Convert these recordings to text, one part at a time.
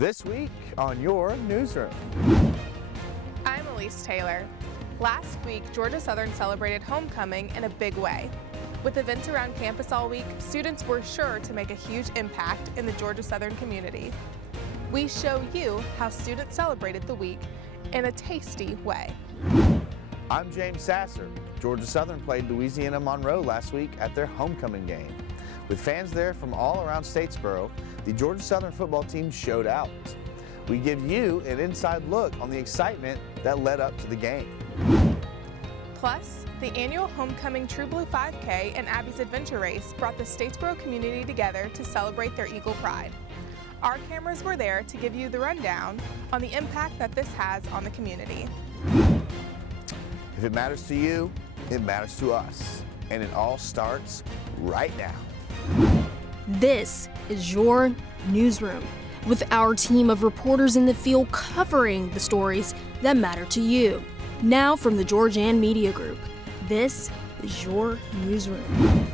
This week on your Newsroom. I'm Elise Taylor. Last week, Georgia Southern celebrated homecoming in a big way. With events around campus all week, students were sure to make a huge impact in the Georgia Southern community. We show you how students celebrated the week in a tasty way. I'm James Sasser. Georgia Southern played Louisiana Monroe last week at their homecoming game. With fans there from all around Statesboro, the Georgia Southern football team showed out. We give you an inside look on the excitement that led up to the game. Plus, the annual Homecoming True Blue 5K and Abby's Adventure Race brought the Statesboro community together to celebrate their Eagle Pride. Our cameras were there to give you the rundown on the impact that this has on the community. If it matters to you, it matters to us. And it all starts right now. This is your Newsroom, with our team of reporters in the field covering the stories that matter to you. Now from the Georgian Media Group, this is your Newsroom.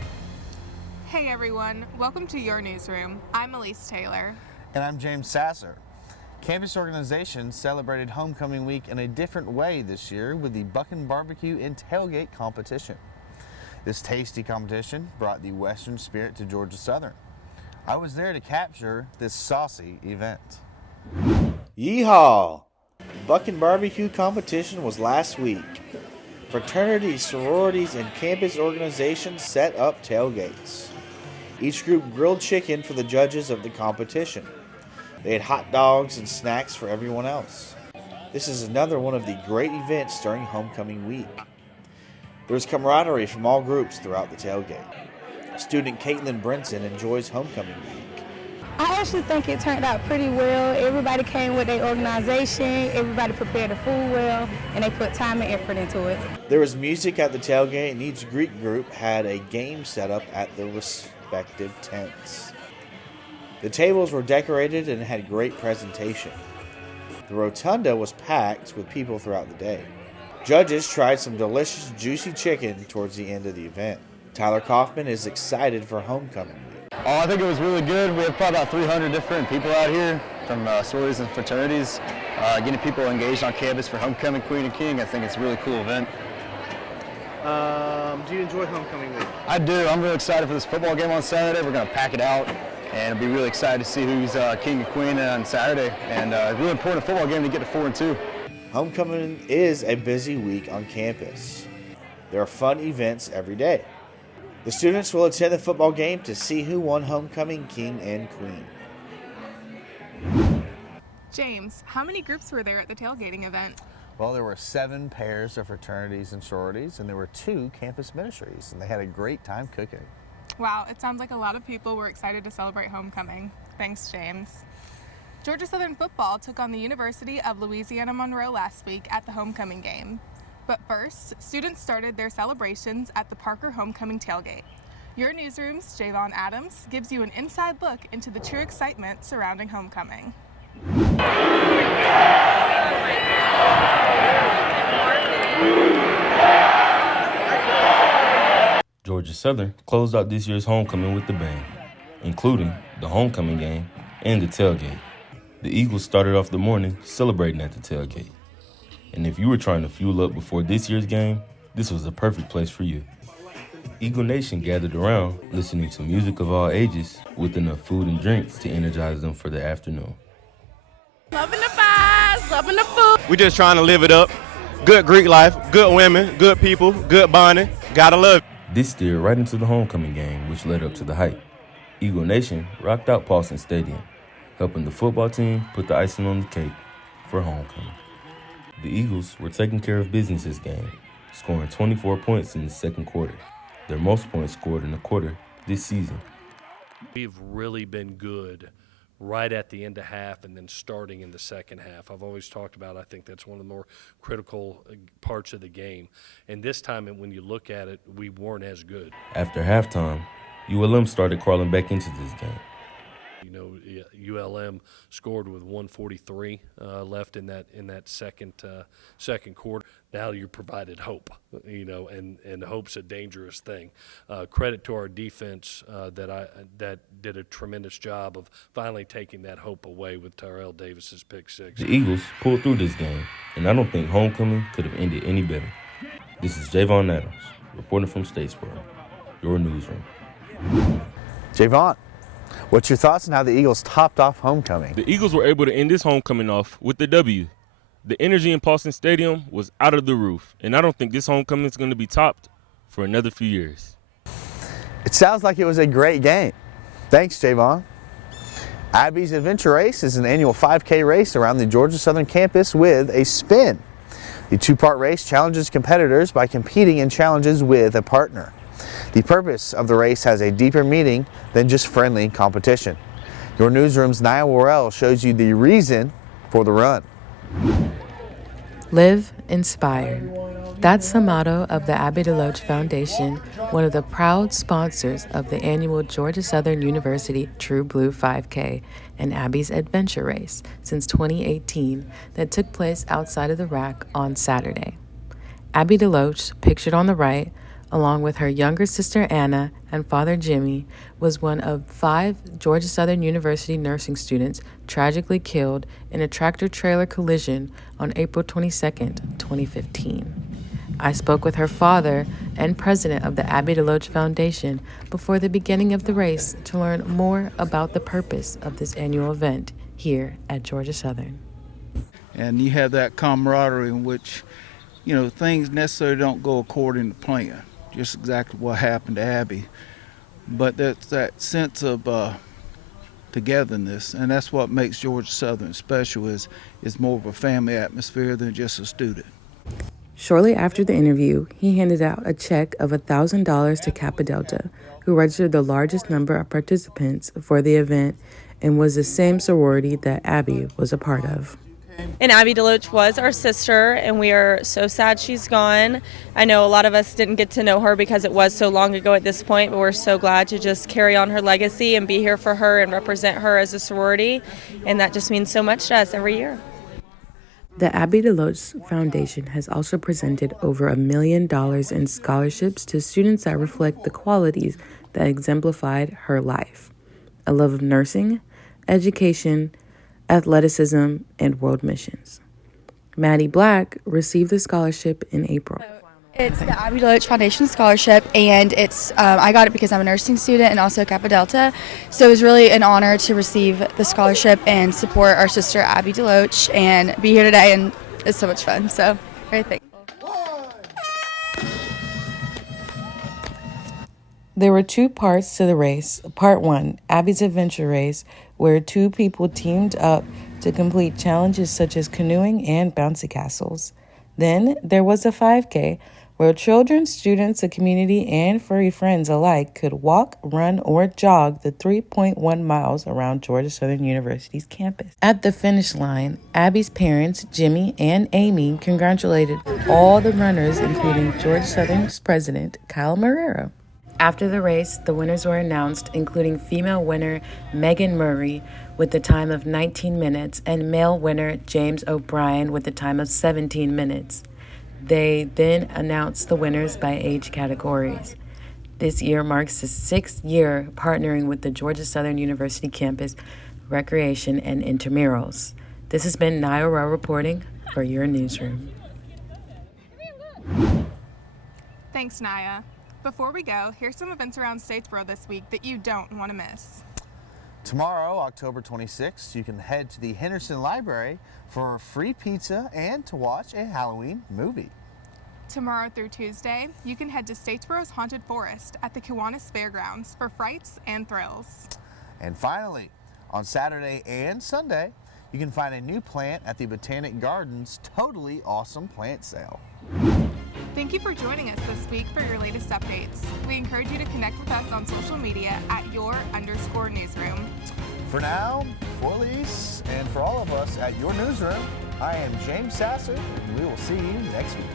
Hey everyone, welcome to your Newsroom. I'm Elise Taylor. And I'm James Sasser. Campus organizations celebrated homecoming week in a different way this year with the Buckin' Barbecue and Tailgate competition. This tasty competition brought the Western spirit to Georgia Southern. I was there to capture this saucy event. Yeehaw! The Buckin' Barbecue competition was last week. Fraternities, sororities, and campus organizations set up tailgates. Each group grilled chicken for the judges of the competition. They had hot dogs and snacks for everyone else. This is another one of the great events during homecoming week. There was camaraderie from all groups throughout the tailgate. Student Caitlin Brinson enjoys homecoming week. I actually think it turned out pretty well. Everybody came with their organization, everybody prepared the food well, and they put time and effort into it. There was music at the tailgate, and each Greek group had a game set up at their respective tents. The tables were decorated and had great presentation. The rotunda was packed with people throughout the day. Judges tried some delicious, juicy chicken towards the end of the event. Tyler Kaufman is excited for homecoming week. Oh, I think it was really good. We have probably about 300 different people out here from sororities and fraternities, getting people engaged on campus for homecoming queen and king. I think it's a really cool event. Do you enjoy homecoming week? I do. I'm really excited for this football game on Saturday. We're going to pack it out, and I'll be really excited to see who's king and queen on Saturday. And a really important football game to get to 4-2. Homecoming is a busy week on campus. There are fun events every day. The students will attend the football game to see who won homecoming king and queen. James, how many groups were there at the tailgating event? Well, there were 7 pairs of fraternities and sororities, and there were 2 campus ministries, and they had a great time cooking. Wow, it sounds like a lot of people were excited to celebrate homecoming. Thanks, James. Georgia Southern football took on the University of Louisiana Monroe last week at the homecoming game. But first, students started their celebrations at the Parker Homecoming Tailgate. Your Newsroom's Javon Adams gives you an inside look into the true excitement surrounding homecoming. Georgia Southern closed out this year's homecoming with a bang, including the homecoming game and the tailgate. The Eagles started off the morning celebrating at the tailgate. And if you were trying to fuel up before this year's game, this was the perfect place for you. Eagle Nation gathered around, listening to music of all ages, with enough food and drinks to energize them for the afternoon. Loving the vibes, loving the food. We're just trying to live it up. Good Greek life, good women, good people, good bonding. Gotta love it. This steered right into the homecoming game, which led up to the hype. Eagle Nation rocked out Paulson Stadium, helping the football team put the icing on the cake for homecoming. The Eagles were taking care of business this game, scoring 24 points in the second quarter, their most points scored in a quarter this season. We've really been good right at the end of half and then starting in the second half. I've always talked about, I think that's one of the more critical parts of the game. And this time, when you look at it, we weren't as good. After halftime, ULM started crawling back into this game. ULM scored with 1:43 left in that second quarter. Now you're provided hope, and hope's a dangerous thing. Credit to our defense that did a tremendous job of finally taking that hope away with Tyrell Davis's pick six. The Eagles pulled through this game, and I don't think homecoming could have ended any better. This is Javon Adams, reporting from Statesboro, your newsroom. Javon, what's your thoughts on how the Eagles topped off homecoming? The Eagles were able to end this homecoming off with the W. The energy in Paulson Stadium was out of the roof, and I don't think this homecoming is going to be topped for another few years. It sounds like it was a great game. Thanks, Javon. Abby's Adventure Race is an annual 5K race around the Georgia Southern campus with a spin. The two-part race challenges competitors by competing in challenges with a partner. The purpose of the race has a deeper meaning than just friendly competition. Your newsroom's Nia Worrell shows you the reason for the run. Live inspired. That's the motto of the Abby DeLoach Foundation, one of the proud sponsors of the annual Georgia Southern University True Blue 5K and Abby's Adventure Race since 2018 that took place outside of the RAC on Saturday. Abby DeLoach, pictured on the right, along with her younger sister Anna and father Jimmy, was one of 5 Georgia Southern University nursing students tragically killed in a tractor-trailer collision on April 22, 2015. I spoke with her father and president of the Abby DeLoach Foundation before the beginning of the race to learn more about the purpose of this annual event here at Georgia Southern. And you have that camaraderie in which, things necessarily don't go according to plan. Just exactly what happened to Abby. But that's that sense of togetherness, and that's what makes Georgia Southern special, is more of a family atmosphere than just a student. Shortly after the interview, he handed out a check of $1,000 to Kappa Delta, who registered the largest number of participants for the event and was the same sorority that Abby was a part of. And Abby DeLoach was our sister, and we are so sad she's gone. I know a lot of us didn't get to know her because it was so long ago at this point, but we're so glad to just carry on her legacy and be here for her and represent her as a sorority, and that just means so much to us every year. The Abby DeLoach Foundation has also presented over $1 million in scholarships to students that reflect the qualities that exemplified her life: a love of nursing, education, athleticism, and world missions. Maddie Black received the scholarship in April. It's the Abby DeLoach Foundation Scholarship, and it's I got it because I'm a nursing student and also Kappa Delta. So it was really an honor to receive the scholarship and support our sister Abby DeLoach and be here today, and it's so much fun. So very thankful. There were 2 parts to the race. Part 1, Abby's Adventure Race, where 2 people teamed up to complete challenges such as canoeing and bouncy castles. Then there was a 5K, where children, students, the community, and furry friends alike could walk, run, or jog the 3.1 miles around Georgia Southern University's campus. At the finish line, Abby's parents, Jimmy and Amy, congratulated all the runners, including Georgia Southern's president, Kyle Marrero. After the race, the winners were announced, including female winner Megan Murray with the time of 19 minutes and male winner James O'Brien with the time of 17 minutes. They then announced the winners by age categories. This year marks the 6th year partnering with the Georgia Southern University campus recreation and intramurals. This has been Nia Rowe reporting for your newsroom. Thanks, Naya. Before we go, here's some events around Statesboro this week that you don't want to miss. Tomorrow, October 26th, you can head to the Henderson Library for free pizza and to watch a Halloween movie. Tomorrow through Tuesday, you can head to Statesboro's Haunted Forest at the Kiwanis Fairgrounds for frights and thrills. And finally, on Saturday and Sunday, you can find a new plant at the Botanic Gardens Totally Awesome Plant Sale. Thank you for joining us this week for your latest updates. We encourage you to connect with us on social media at @your_newsroom. For now, for Elise, and for all of us at Your Newsroom, I am James Sasser, and we will see you next week.